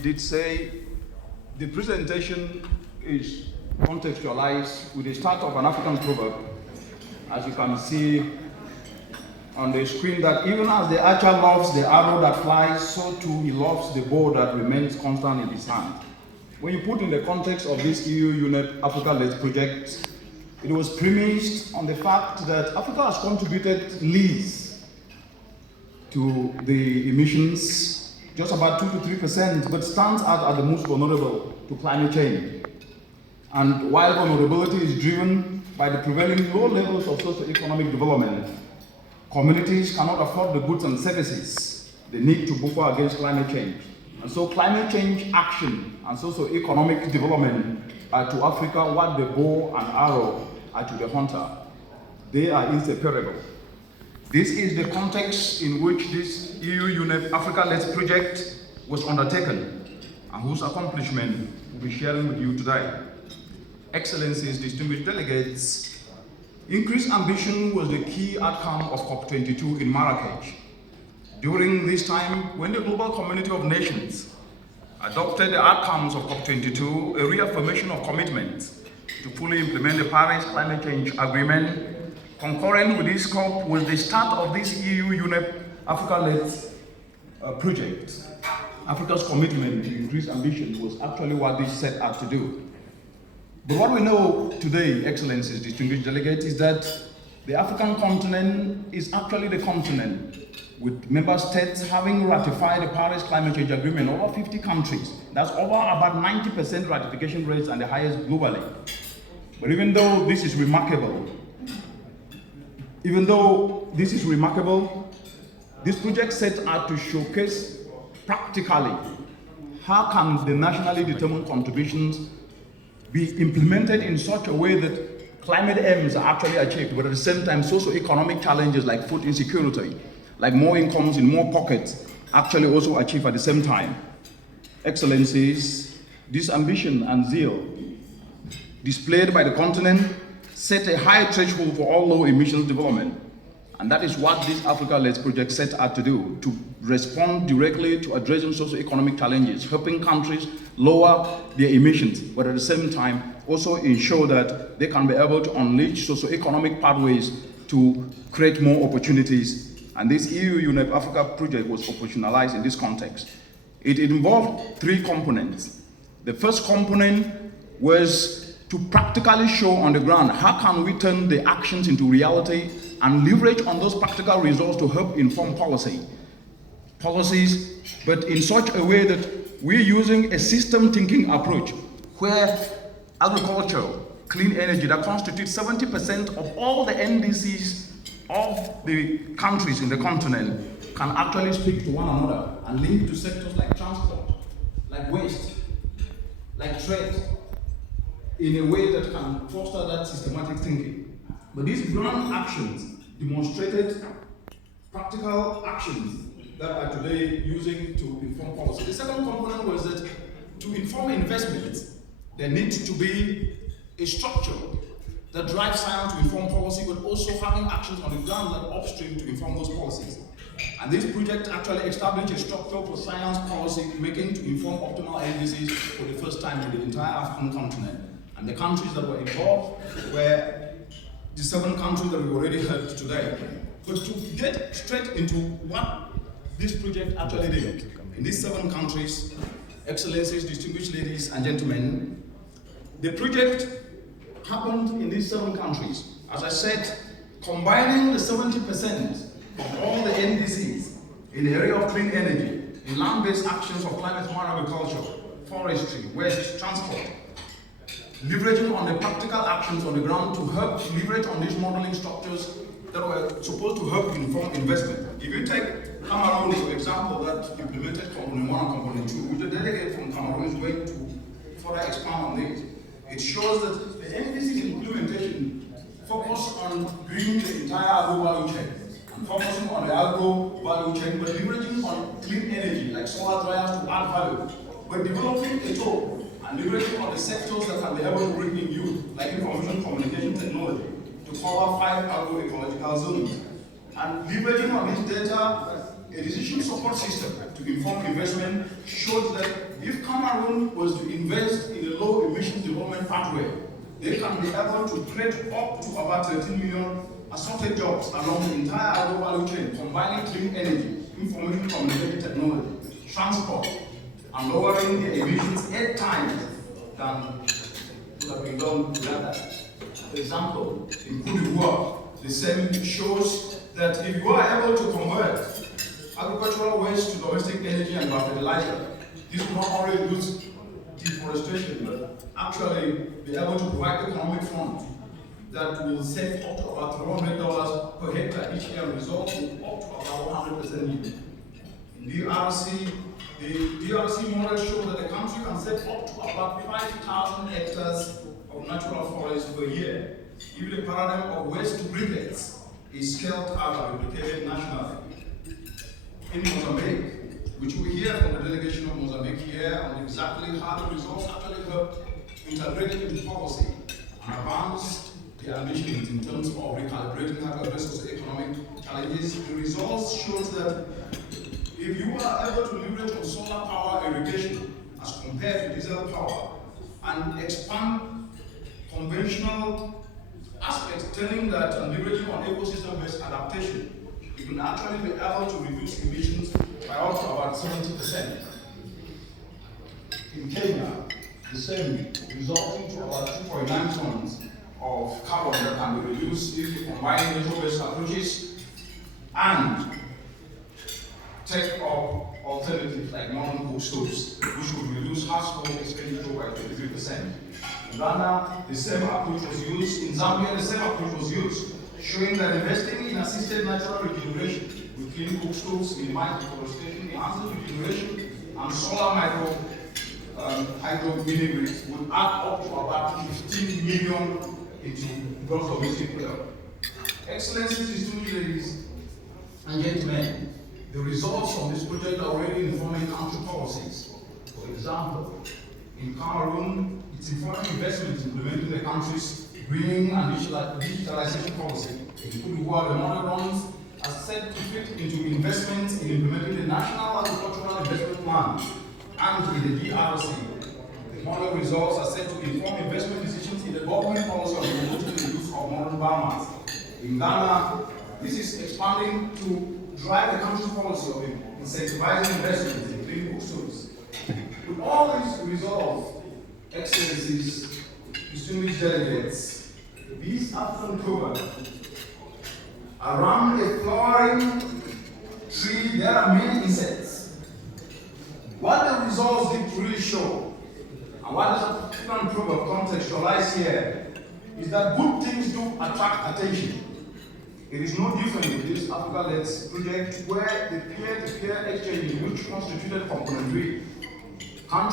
did say the presentation is contextualized with the start of an African proverb, as you can see on the screen, that even as the archer loves the arrow that flies, so too he loves the bow that remains constant in his hand. When you put in the context of this EU UNEP Africa-led project, it was premised on the fact that Africa has contributed least to the emissions, just about 2 to 3%, but stands out as the most vulnerable to climate change. And while vulnerability is driven by the prevailing low levels of socio-economic development, communities cannot afford the goods and services they need to buffer against climate change. And so climate change action and socio-economic development are to Africa what the bow and arrow are to the hunter. They are inseparable. This is the context in which this EU UNEP Africa-led project was undertaken and whose accomplishment we'll be sharing with you today. Excellencies, distinguished delegates, increased ambition was the key outcome of COP22 in Marrakech. During this time, when the global community of nations adopted the outcomes of COP22, a reaffirmation of commitment to fully implement the Paris Climate Change Agreement, concurrent with this COP was the start of this EU UNEP Africa-led project. Africa's commitment to increase ambition was actually what this set out to do. But what we know today, Excellencies, distinguished delegates, is that the African continent is actually the continent with member states having ratified the Paris Climate Change Agreement, over 50 countries. That's over about 90% ratification rates and the highest globally. But even though this is remarkable, this project set out to showcase practically how can the nationally determined contributions be implemented in such a way that climate aims are actually achieved, but at the same time socio-economic challenges like food insecurity, like more incomes in more pockets, actually also achieved at the same time. Excellencies, this ambition and zeal displayed by the continent set a high threshold for all low emissions development. And that is what this Africa-led project set out to do, to respond directly to addressing socio-economic challenges, helping countries lower their emissions, but at the same time also ensure that they can be able to unleash socio-economic pathways to create more opportunities. And this EU UNEP Africa project was operationalized in this context. It involved 3 components. The first component was to practically show on the ground how can we turn the actions into reality and leverage on those practical results to help inform policies, but in such a way that we're using a system thinking approach where agriculture, clean energy that constitutes 70% of all the NDCs of the countries in the continent can actually speak to one another and link to sectors like transport, like waste, like trade, in a way that can foster that systematic thinking. But these grand actions demonstrated practical actions that are today using to inform policy. The second component was that to inform investments, there needs to be a structure that drives science to inform policy, but also having actions on the ground like upstream to inform those policies. And this project actually established a structure for science policy making to inform optimal NDCs for the first time in the entire African continent. And the countries that were involved were the 7 countries that we've already heard today. But to get straight into what this project actually did, in these 7 countries, Excellencies, distinguished ladies and gentlemen, the project happened in these 7 countries. As I said, combining the 70% of all the NDCs in the area of clean energy, in land-based actions of climate-smart agriculture, forestry, waste, transport, leveraging on the practical actions on the ground to help leverage on these modeling structures that were supposed to help inform investment. If you take Cameroon, for example, that implemented Component 1 and Component 2, which the delegate from Cameroon is going to further expand on this, it shows that the NDC's implementation focused on greening the entire agro value chain, and focusing on the agro value chain, but leveraging on clean energy like solar dryers to add value, but developing a tool and leveraging on the sectors that can be able to bring in youth, like information communication technology, to cover 5 agroecological zones. And leveraging on this data, a decision support system to inform investment shows that if Cameroon was to invest in a low emissions development pathway, they can be able to create up to about 13 million assorted jobs along the entire agro-value chain, combining clean energy, information communication technology, transport, and lowering the emissions 8 times than would have been done without that. For example, in Cote d'Ivoire, the same shows that if you are able to convert agricultural waste to domestic energy and fertilizer, this will not only reduce deforestation, but actually be able to provide economic funds that will save up to about $100 per hectare each year and result in up to about 100% yield. In DRC, the DRC model shows that the country can save up to about 5,000 hectares of natural forest per year if the paradigm of waste to briquettes is scaled out and replicated nationally. In Mozambique, which we hear from the delegation of Mozambique here on exactly how the results actually help integrate into policy and advance the ambitions in terms of recalibrating how to address socioeconomic challenges. The results shows that if you are able to leverage on solar power irrigation as compared to diesel power and expand conventional aspects telling that and leveraging on ecosystem-based adaptation, you can actually be able to reduce emissions by up to about 70%. In Kenya, the same, resulting to about 2.9 tons of carbon that can be reduced if you combine nature-based approaches and take up alternatives like modern cook stoves, which would reduce household expenditure by 33%. In Ghana, the same approach was used. In Zambia, the same approach was used, showing that investing in assisted natural regeneration with clean cook stoves, minimized deforestation, enhances regeneration, and solar hydro mini grids would add up to about 15 million into gross domestic product. Excellencies, distinguished ladies and gentlemen, the results of this project are already informing country policies. For example, in Cameroon, it's informing investments implementing the country's greening and digitalization policy. In Cote d'Ivoire, the model runs are set to fit into investments in implementing the National Agricultural Investment Plan, and in the DRC, the model results are set to inform investment decisions in the government policy of promoting the use of modern biomass. In Ghana, this is expanding to drive the country's policy of incentivizing investment in clean cook stoves. With all these results, excellencies, distinguished delegates, these African cover around a flowering tree, there are many insects. What the results did really show, and what is African proverb contextualized here, is that good things do attract attention. It is no different with this Africa-led project where the peer-to-peer exchange, which constituted complementary countries